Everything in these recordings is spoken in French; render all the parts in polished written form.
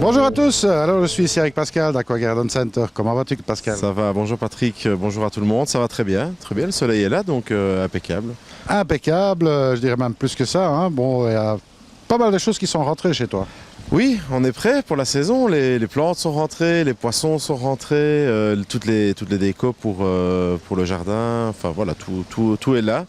Bonjour à tous, alors je suis ici avec Pascal d'Aqua Center. Comment vas-tu Pascal? Ça va, bonjour Patrick, bonjour à tout le monde, ça va très bien, le soleil est là donc impeccable. Impeccable, je dirais même plus que ça. Hein. Bon, il y a pas mal de choses qui sont rentrées chez toi. Oui, on est prêt pour la saison, les plantes sont rentrées, les poissons sont rentrés, toutes les décos pour le jardin, enfin voilà, tout est là,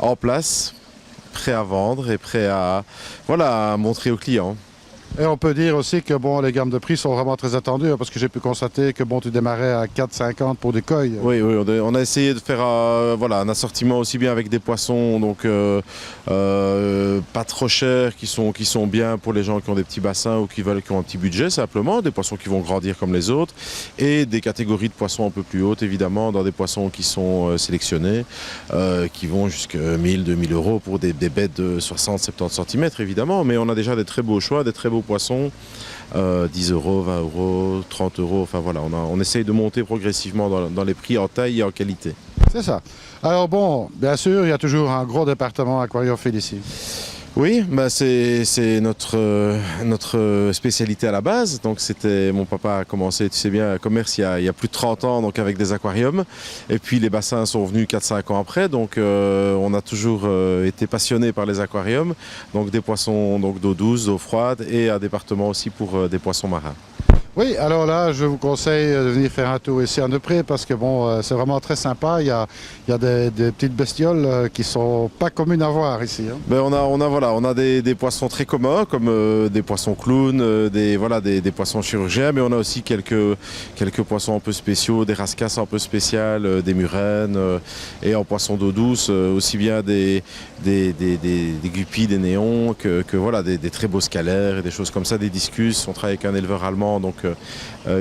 en place, prêt à vendre et prêt à, voilà, à montrer aux clients. Et on peut dire aussi que bon, les gammes de prix sont vraiment très attendues parce que j'ai pu constater que bon, tu démarrais à 4,50 pour du koi. Oui, on a essayé de faire voilà, un assortiment aussi bien avec des poissons donc pas trop chers, qui sont bien pour les gens qui ont des petits bassins ou qui ont un petit budget simplement, des poissons qui vont grandir comme les autres, et des catégories de poissons un peu plus hautes évidemment, dans des poissons qui sont sélectionnés, qui vont jusqu'à 1000, 2000 euros pour des bêtes de 60-70 cm évidemment, mais on a déjà des très beaux choix, des très beaux poissons, 10 euros, 20 euros, 30 euros, enfin voilà, on essaye de monter progressivement dans les prix en taille et en qualité. C'est ça. Alors bon, bien sûr, il y a toujours un gros département aquariophile ici. Oui, bah c'est notre spécialité à la base. Donc mon papa a commencé, tu sais bien, un commerce il y a plus de 30 ans, donc avec des aquariums. Et puis les bassins sont venus 4-5 ans après. Donc on a toujours été passionné par les aquariums. Donc des poissons d'eau douce, d'eau froide, et un département aussi pour des poissons marins. Oui, alors là, je vous conseille de venir faire un tour ici à Neupré parce que bon, c'est vraiment très sympa. Il y a des petites bestioles qui sont pas communes à voir ici. Hein. Ben on a des poissons très communs comme des poissons clowns, des poissons chirurgiens, mais on a aussi quelques poissons un peu spéciaux, des rascasses un peu spéciales, des murènes, et en poissons d'eau douce aussi bien des guppies, des néons que voilà des très beaux scalaires et des choses comme ça, des discus. On travaille avec un éleveur allemand donc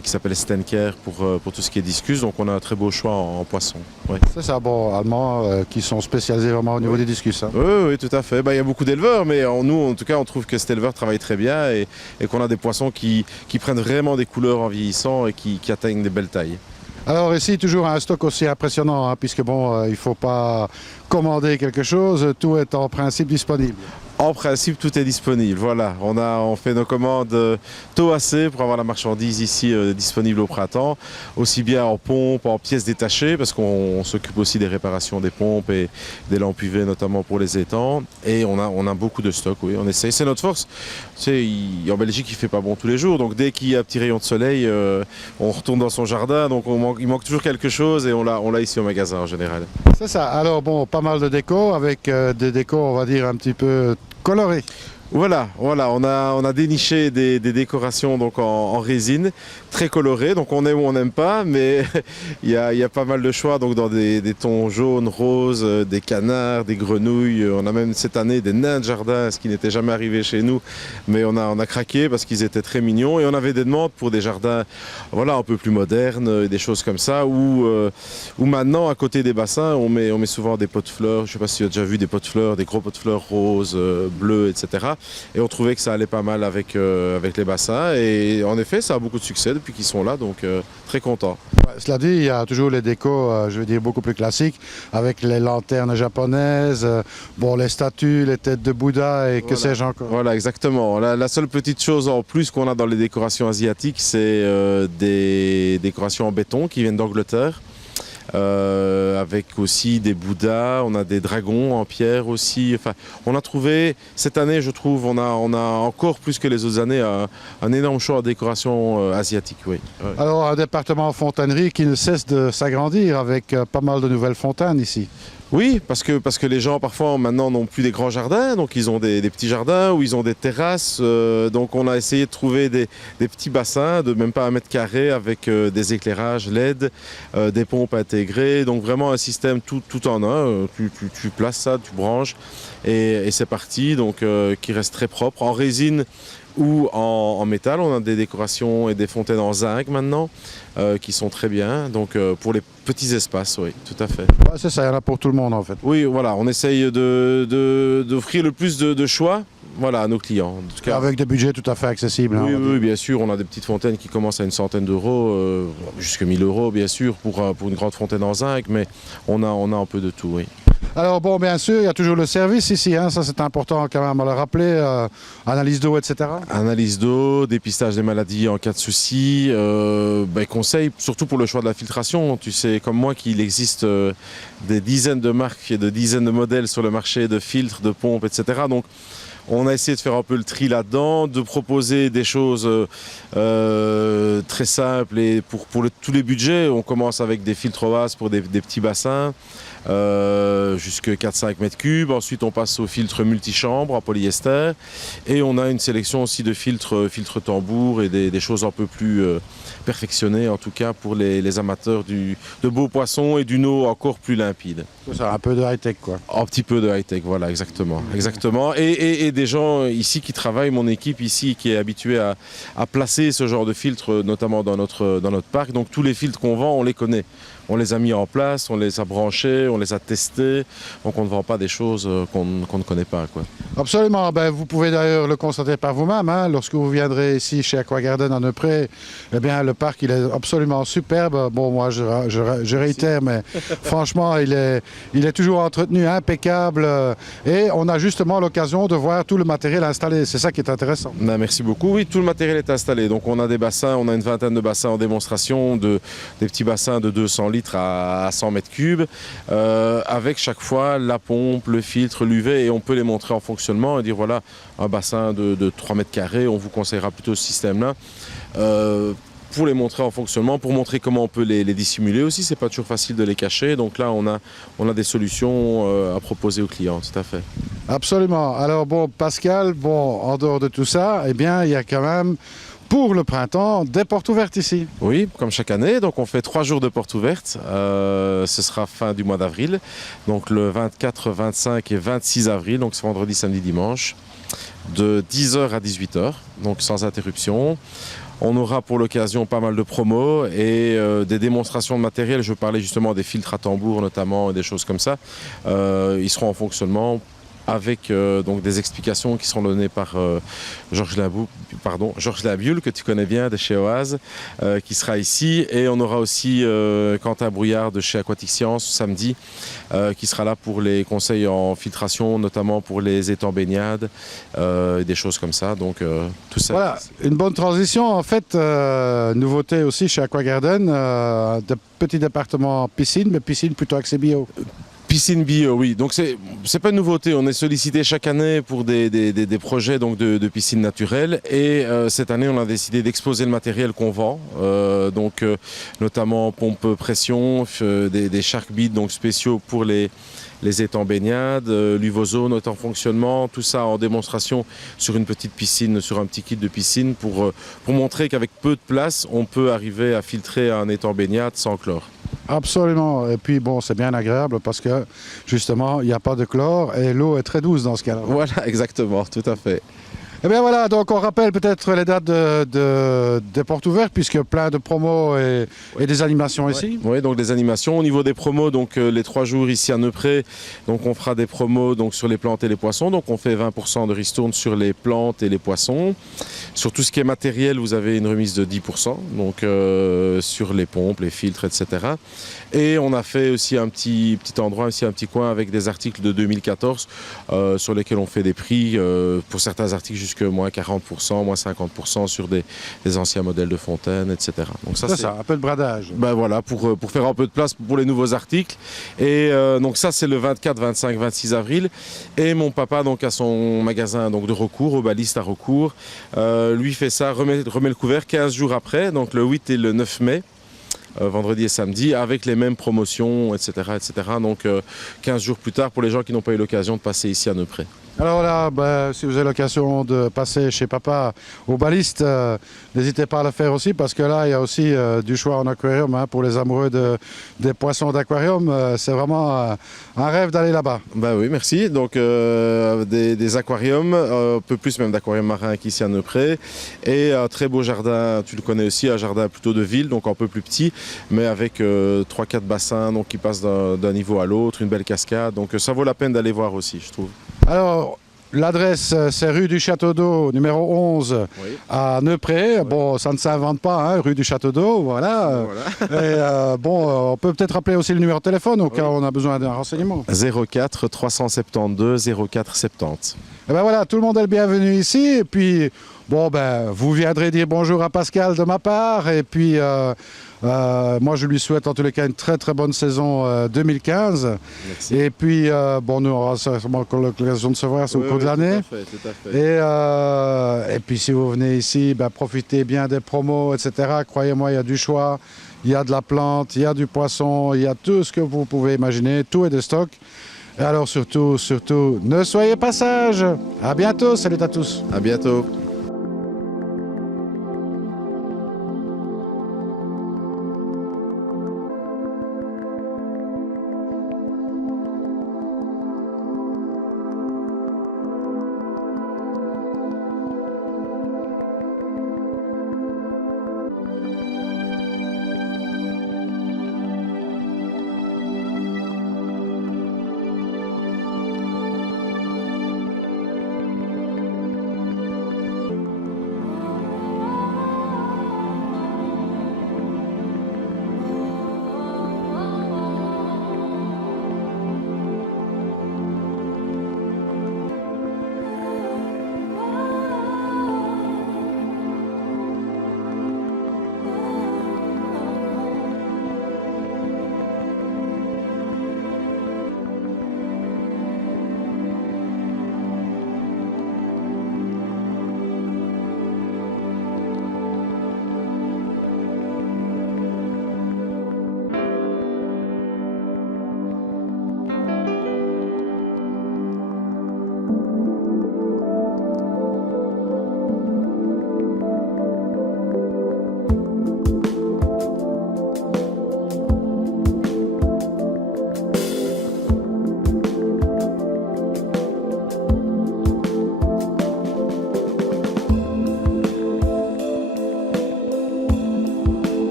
qui s'appelle Stenker pour tout ce qui est discus, donc on a un très beau choix en poissons. Ouais. C'est ça, bon, allemands qui sont spécialisés vraiment au niveau des discus. Hein. Oui, tout à fait. Il y a beaucoup d'éleveurs, mais nous, en tout cas, on trouve que cet éleveur travaille très bien et qu'on a des poissons qui prennent vraiment des couleurs en vieillissant et qui atteignent des belles tailles. Alors ici, toujours un stock aussi impressionnant, hein, puisque bon, il ne faut pas commander quelque chose, tout est en principe disponible. En principe, tout est disponible. Voilà, on fait nos commandes tôt assez pour avoir la marchandise ici disponible au printemps, aussi bien en pompe, en pièces détachées, parce qu'on s'occupe aussi des réparations des pompes et des lampes UV, notamment pour les étangs. Et on a beaucoup de stock, oui, on essaie. C'est notre force. Tu sais, en Belgique, il ne fait pas bon tous les jours, donc dès qu'il y a un petit rayon de soleil, on retourne dans son jardin, donc il manque toujours quelque chose et on l'a ici au magasin en général. C'est ça. Alors bon, pas mal de déco, avec des décos, on va dire, un petit peu colorés. Voilà, on a déniché des décorations donc en résine, très colorées, donc on aime ou on n'aime pas, mais il y a pas mal de choix, donc dans des tons jaunes, roses, des canards, des grenouilles, on a même cette année des nains de jardin, ce qui n'était jamais arrivé chez nous, mais on a craqué parce qu'ils étaient très mignons, et on avait des demandes pour des jardins voilà, un peu plus modernes, des choses comme ça, où maintenant à côté des bassins on met souvent des pots de fleurs, je ne sais pas si tu as déjà vu des pots de fleurs, des gros pots de fleurs roses, bleus, etc. Et on trouvait que ça allait pas mal avec les bassins. Et en effet, ça a beaucoup de succès depuis qu'ils sont là, donc très content. Ouais, cela dit, il y a toujours les décos, je veux dire, beaucoup plus classiques, avec les lanternes japonaises, bon, les statues, les têtes de Bouddha et que sais-je encore. Voilà, exactement. La seule petite chose en plus qu'on a dans les décorations asiatiques, c'est des décorations en béton qui viennent d'Angleterre. Avec aussi des Bouddhas, on a des dragons en pierre aussi. Enfin, on a trouvé, cette année je trouve, on a encore plus que les autres années un énorme choix de décoration asiatique. Oui. Ouais. Alors un département fontainerie qui ne cesse de s'agrandir avec pas mal de nouvelles fontaines ici. Oui, parce que les gens parfois maintenant n'ont plus des grands jardins, donc ils ont des petits jardins ou ils ont des terrasses. Donc on a essayé de trouver des petits bassins de même pas 1 mètre carré avec des éclairages LED, des pompes intégrées. Donc vraiment un système tout en un. Tu places ça, tu branches et c'est parti. Donc qui reste très propre en résine ou en métal. On a des décorations et des fontaines en zinc maintenant qui sont très bien. Donc pour les petits espaces, oui, tout à fait. Ouais, c'est ça, il y en a pour tout le monde en fait. Oui, voilà, on essaye d'offrir le plus de choix voilà, à nos clients. En tout cas, Avec des budgets tout à fait accessibles. oui, on va oui, dire. bien sûr, on a des petites fontaines qui commencent à une centaine d'euros, jusqu'à 1000 euros bien sûr pour une grande fontaine en zinc, mais on a un peu de tout, oui. Alors bon, bien sûr, il y a toujours le service ici, hein, ça c'est important quand même à le rappeler, analyse d'eau, etc. Analyse d'eau, dépistage des maladies en cas de souci, conseils surtout pour le choix de la filtration. Tu sais comme moi qu'il existe des dizaines de marques et de dizaines de modèles sur le marché de filtres, de pompes, etc. Donc on a essayé de faire un peu le tri là-dedans, de proposer des choses très simples et pour tous les budgets. On commence avec des filtres OAS pour des petits bassins, jusque 4-5 mètres cubes. Ensuite, on passe aux filtres multichambres en polyester. Et on a une sélection aussi de filtres tambour et des choses un peu plus perfectionnées, en tout cas pour les amateurs de beaux poissons et d'une eau encore plus limpide. C'est un peu de high-tech, quoi. Un petit peu de high-tech, voilà, exactement. Exactement. Et des gens ici qui travaillent, mon équipe ici qui est habituée à placer ce genre de filtres, notamment dans notre parc. Donc tous les filtres qu'on vend, on les connaît. On les a mis en place, on les a branchés, on les a testés. Donc on ne vend pas des choses qu'on ne connaît pas, quoi. Absolument. Ben, vous pouvez d'ailleurs le constater par vous-même. Hein, lorsque vous viendrez ici chez Aquagarden à Neupré, eh bien, le parc il est absolument superbe. Bon, moi je réitère, mais franchement, il est toujours entretenu, impeccable. Et on a justement l'occasion de voir tout le matériel installé. C'est ça qui est intéressant. Ben, merci beaucoup. Oui, tout le matériel est installé. Donc on a des bassins, on a une vingtaine de bassins en démonstration, des petits bassins de 200 litres à 100 mètres cubes, avec chaque fois la pompe, le filtre, l'UV, et on peut les montrer en fonctionnement et dire voilà, un bassin de 3 mètres carrés, on vous conseillera plutôt ce système-là. Pour les montrer en fonctionnement, pour montrer comment on peut les dissimuler aussi, c'est pas toujours facile de les cacher, donc là on a des solutions à proposer aux clients, tout à fait. Absolument. Alors bon, Pascal, bon, en dehors de tout ça, eh bien, il y a quand même pour le printemps des portes ouvertes ici. Oui, comme chaque année, donc on fait 3 jours de portes ouvertes, ce sera fin du mois d'avril, donc le 24, 25 et 26 avril, donc c'est vendredi, samedi, dimanche, de 10h à 18h, donc sans interruption. On aura pour l'occasion pas mal de promos et des démonstrations de matériel. Je parlais justement des filtres à tambour notamment et des choses comme ça. Ils seront en fonctionnement avec donc des explications qui seront données par Georges Labioul, que tu connais bien de chez OAS, qui sera ici. Et on aura aussi Quentin Brouillard de chez Aquatic Science samedi, qui sera là pour les conseils en filtration, notamment pour les étangs baignades, des choses comme ça. Donc tout ça. Voilà, une bonne transition. En fait, nouveauté aussi chez Aquagarden, de petits départements piscine, mais piscine plutôt axée bio. Piscine bio, oui. Donc c'est pas une nouveauté. On est sollicité chaque année pour des projets donc de piscine naturelle. Et cette année, on a décidé d'exposer le matériel qu'on vend. Notamment pompe pression, des shark beads donc spéciaux pour les étangs baignades, l'Uvozone est en fonctionnement, tout ça en démonstration sur une petite piscine, sur un petit kit de piscine pour montrer qu'avec peu de place, on peut arriver à filtrer un étang baignade sans chlore. Absolument. Et puis bon, c'est bien agréable parce que justement, il n'y a pas de chlore et l'eau est très douce dans ce cas-là. Voilà, exactement, tout à fait. Eh bien voilà, donc on rappelle peut-être les dates des portes ouvertes puisque plein de promos et des animations ici. Oui, donc des animations. Au niveau des promos, donc les 3 jours ici à Neupré, donc on fera des promos donc, sur les plantes et les poissons. Donc on fait 20% de ristourne sur les plantes et les poissons. Sur tout ce qui est matériel, vous avez une remise de 10%, donc sur les pompes, les filtres, etc. Et on a fait aussi un petit endroit, aussi un petit coin avec des articles de 2014 sur lesquels on fait des prix pour certains articles jusque moins 40%, moins 50% sur des anciens modèles de fontaine, etc. Donc ça, c'est un peu de bradage. Ben voilà, pour faire un peu de place pour les nouveaux articles. Et donc ça, c'est le 24, 25, 26 avril. Et mon papa donc a son magasin donc de recours, au baliste à recours. Lui fait ça, remet le couvert 15 jours après, donc le 8 et le 9 mai. Vendredi et samedi, avec les mêmes promotions, etc. etc. Donc 15 jours plus tard, pour les gens qui n'ont pas eu l'occasion de passer ici à Neupré. Alors là, si vous avez l'occasion de passer chez papa au baliste, n'hésitez pas à le faire aussi parce que là, il y a aussi du choix en aquarium hein, pour les amoureux des poissons d'aquarium. C'est vraiment un rêve d'aller là-bas. Bah oui, merci. Donc des aquariums, un peu plus même d'aquarium marin qu'ici à Neupré. Et un très beau jardin, tu le connais aussi, un jardin plutôt de ville, donc un peu plus petit, mais avec 3-4 bassins donc, qui passent d'un niveau à l'autre, une belle cascade. Donc ça vaut la peine d'aller voir aussi, je trouve. Alors, L'adresse, c'est rue du Château d'Eau, numéro 11, Oui. à Neupré. Bon, ça ne s'invente pas, hein, rue du Château d'Eau, voilà. Et on peut peut-être rappeler aussi le numéro de téléphone au cas où on a besoin d'un renseignement. 04 372 04 70. Et ben voilà, tout le monde est le bienvenu ici. Et puis, vous viendrez dire bonjour à Pascal de ma part. Et puis, moi, je lui souhaite en tous les cas une très très bonne saison 2015. Merci. Et puis, nous aurons certainement l'occasion de se voir au cours de l'année. Tout à fait. Et puis, si vous venez ici, profitez bien des promos, etc. Croyez-moi, il y a du choix, il y a de la plante, il y a du poisson, il y a tout ce que vous pouvez imaginer, tout est de stock. Et alors surtout, ne soyez pas sages. À bientôt, salut à tous. À bientôt.